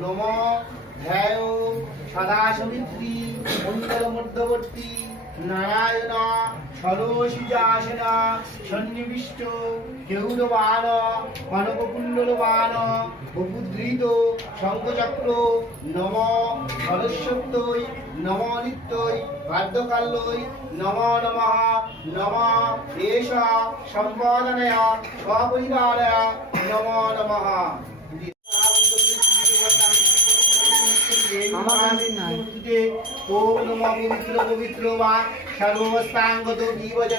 নম ধ্যায় সদা সমিত্রী মণ্ডল মধ্যবর্তী নারায়ণ ষোড়শীজাসন সন্নিবিষ্ট কেউরবাণ কনককুণ্ডলবাণ বপুধৃত শঙ্খচক্র নম সরস্বত্যৈ নম নিত্যৈ বাদ্যকাল্যৈ নম নমঃ নম এষ সম্পাদনয় স্বপরিবারয় নম নমঃ। ওম নমঃ পবিত্র পবিত্র বা সর্বাবস্থাঙ্গত জীবজ